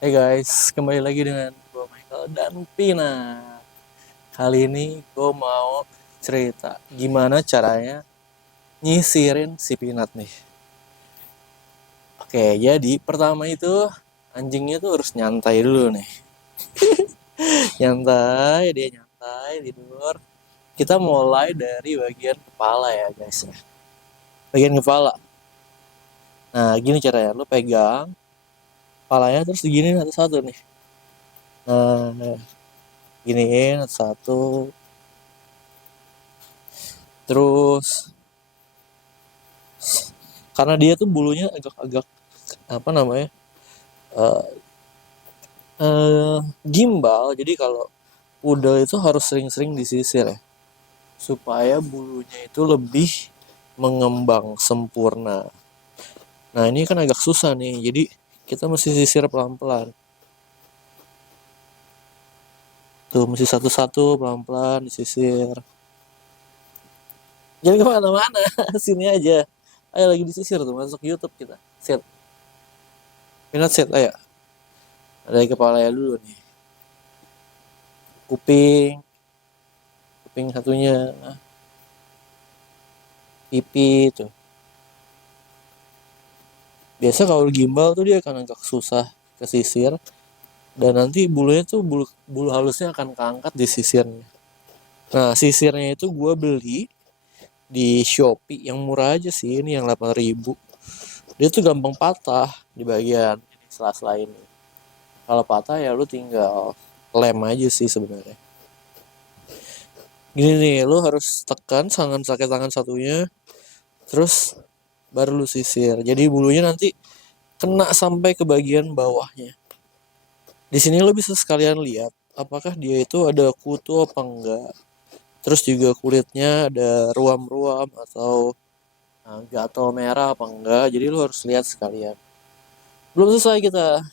Hey guys, kembali lagi dengan gue Michael dan Pina. Kali ini gue mau cerita gimana caranya nyisirin si Pinat nih. Oke, jadi pertama itu anjingnya tuh harus nyantai dulu nih. Nyantai, dia nyantai tidur. Kita mulai dari bagian kepala ya guys. Bagian kepala. Nah, gini caranya, lu pegang kepalanya terus diginiin satu-satu nih. Nah, giniin satu. Terus karena dia tuh bulunya agak-agak apa namanya eh gimbal, jadi kalau udel itu harus sering-sering disisir ya supaya bulunya itu lebih mengembang sempurna. Nah ini kan agak susah nih, jadi kita mesti sisir pelan-pelan tuh, mesti satu-satu pelan-pelan disisir, jangan kemana-mana. Sini aja, ayo lagi disisir tuh, masuk YouTube kita set minat set, ayo dari kepala ya dulu nih, kuping kuping satunya, pipi tuh. Biasa kalau gimbal tuh dia akan agak susah kesisir, dan nanti bulunya tuh bulu, bulu halusnya akan keangkat di sisirnya. Nah sisirnya itu gue beli di Shopee yang murah aja sih, ini yang 8.000. Dia tuh gampang patah di bagian ini sela-sela ini. Kalau patah ya lu tinggal lem aja sih sebenarnya. Gini nih, lu harus tekan tangan sakit tangan satunya, terus baru lu sisir. Jadi bulunya nanti kena sampai ke bagian bawahnya. Di sini lo bisa sekalian lihat apakah dia itu ada kutu apa enggak. Terus juga kulitnya ada ruam-ruam atau gatal merah apa enggak. Jadi lo harus lihat sekalian. Belum selesai kita.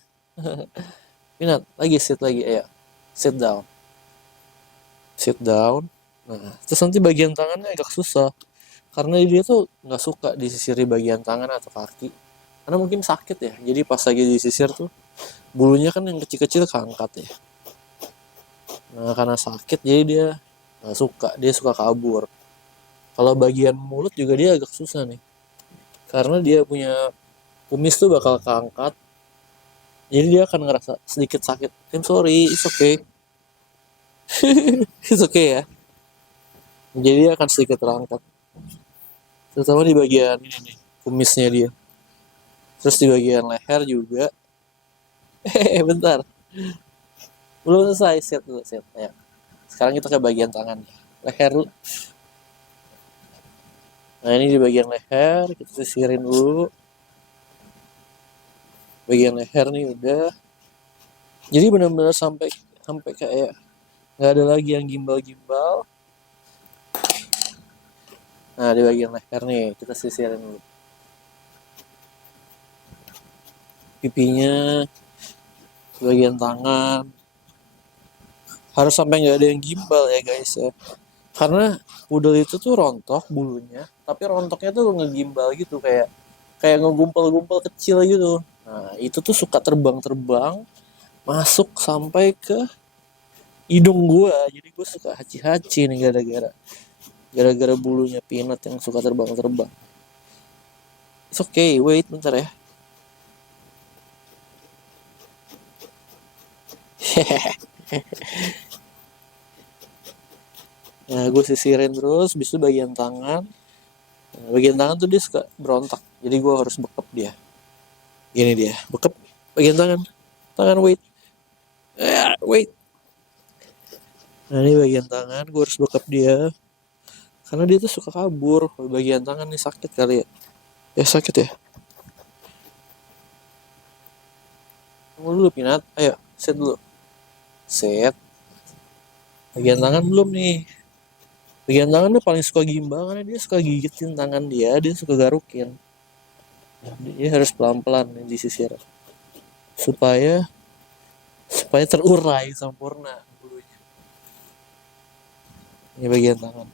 Minat, lagi sit lagi, ya. Sit down. Sit down. Nah, terus nanti bagian tangannya agak susah. Karena dia tuh nggak suka disisiri bagian tangan atau kaki. Karena mungkin sakit ya. Jadi pas lagi disisir tuh bulunya kan yang kecil-kecil keangkat ya. Nah karena sakit jadi dia nggak suka, dia suka kabur. Kalau bagian mulut juga dia agak susah nih, karena dia punya kumis tuh bakal keangkat, jadi dia akan ngerasa sedikit sakit. I'm sorry, it's okay. It's okay ya. Jadi dia akan sedikit terangkat, terutama di bagian ini nih, kumisnya dia. Terus di bagian leher juga. Bentar, belum selesai, set dulu set ya. Sekarang kita ke bagian tangan, leher dulu. Nah ini di bagian leher kita sisirin dulu. Bagian leher nih udah, jadi benar-benar sampai sampai kayak nggak ada lagi yang gimbal-gimbal. Nah di bagian leher nih kita sisirin dulu pipinya, bagian tangan, harus sampai nggak ada yang gimbal ya guys ya, karena pudel itu tuh rontok bulunya, tapi rontoknya tuh ngegimbal gitu, kayak kayak ngegumpal-gumpal kecil gitu. Nah itu tuh suka terbang-terbang masuk sampai ke hidung gua, jadi gua suka haci-haci nih gara-gara bulunya Pinat yang suka terbang-terbang. It's okay, wait bentar ya. Nah gue sisirin terus, bis itu bagian tangan. Nah, bagian tangan tuh dia suka berontak, jadi gue harus bekep dia. Gini dia, bekep bagian tangan. Tangan wait, wait. Nah ini bagian tangan, gue harus bekep dia. Karena dia tuh suka kabur. Bagian tangan nih sakit kali ya. Ya sakit ya. Tunggu dulu Pinat, ayo set dulu. Set. Bagian tangan belum nih. Bagian tangan tuh paling suka gimbal karena dia suka gigitin tangan dia suka garukin. Dia harus pelan-pelan disisir supaya supaya terurai sempurna bulunya. Ini bagian tangan.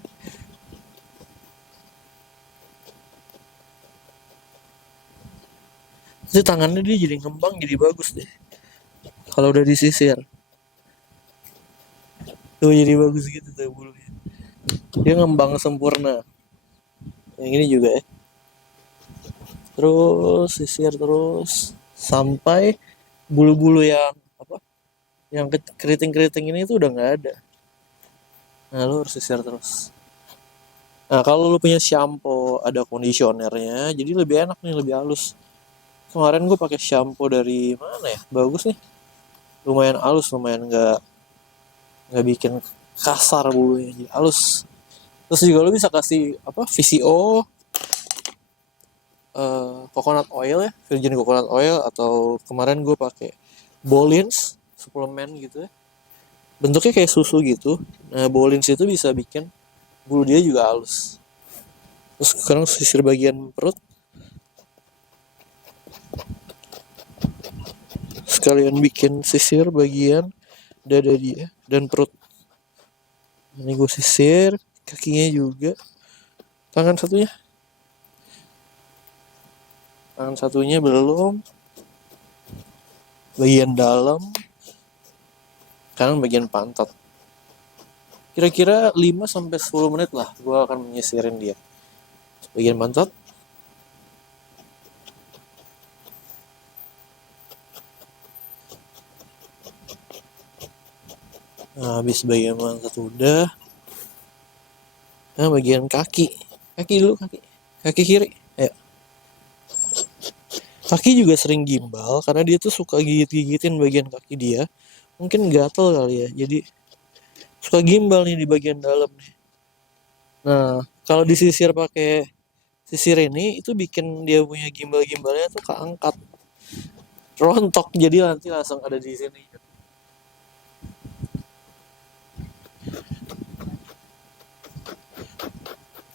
Jadi tangannya dia jadi ngembang, jadi bagus deh. Kalau udah disisir, tuh jadi bagus gitu tuh bulunya. Dia ngembang sempurna. Yang ini juga ya. Terus sisir terus sampai bulu-bulu yang apa? Yang keriting-keriting ini tuh udah nggak ada. Nah, lu harus sisir terus. Nah, kalau lu punya shampoo, ada conditionernya, jadi lebih enak nih, lebih halus. Kemarin gue pakai shampoo dari mana ya? Bagus nih. Lumayan halus, lumayan nggak bikin kasar bulunya, jadi halus. Terus juga lu bisa kasih apa? VCO, coconut oil ya, virgin coconut oil, atau kemarin gue pakai Bolins suplemen gitu ya. Bentuknya kayak susu gitu. Nah, Bolins itu bisa bikin bulu dia juga halus. Terus sekarang sisir bagian perut, sekalian bikin sisir bagian dada dia dan perut. Ini gue sisir kakinya juga. Tangan satunya, tangan satunya belum. Bagian dalam, kanan bagian pantat. Kira-kira 5 sampai 10 menit lah gue akan menyisirin dia. Bagian pantat, nah, habis bagian pantat udah. Nah, bagian kaki. Kaki dulu, kaki kiri. Ayo. Kaki juga sering gimbal karena dia tuh suka gigit-gigitin bagian kaki dia. Mungkin gatel kali ya. Jadi suka gimbal nih di bagian dalam nih. Nah, kalau disisir pakai sisir ini itu bikin dia punya gimbal-gimbalnya tuh keangkat. Rontok, jadi nanti langsung ada di sini.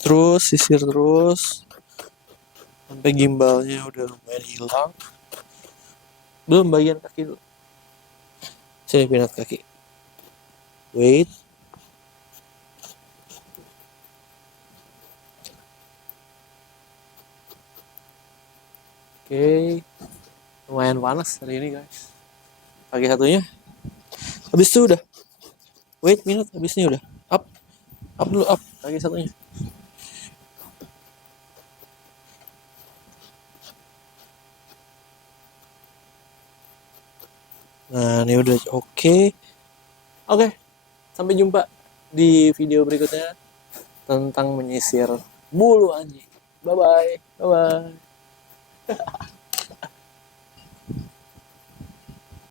Terus sisir terus sampai gimbalnya udah lumayan hilang. Belum bagian kaki dulu. Sini pinat kaki. Wait. Oke. Lumayan panas hari ini guys. Kaki satunya. Habis itu udah. Wait minute, habis ini udah. Up. Up dulu, up. Kaki satunya. Nah, ini udah oke. Oke. Sampai jumpa di video berikutnya tentang menyisir bulu anjing. Bye bye. Bye bye.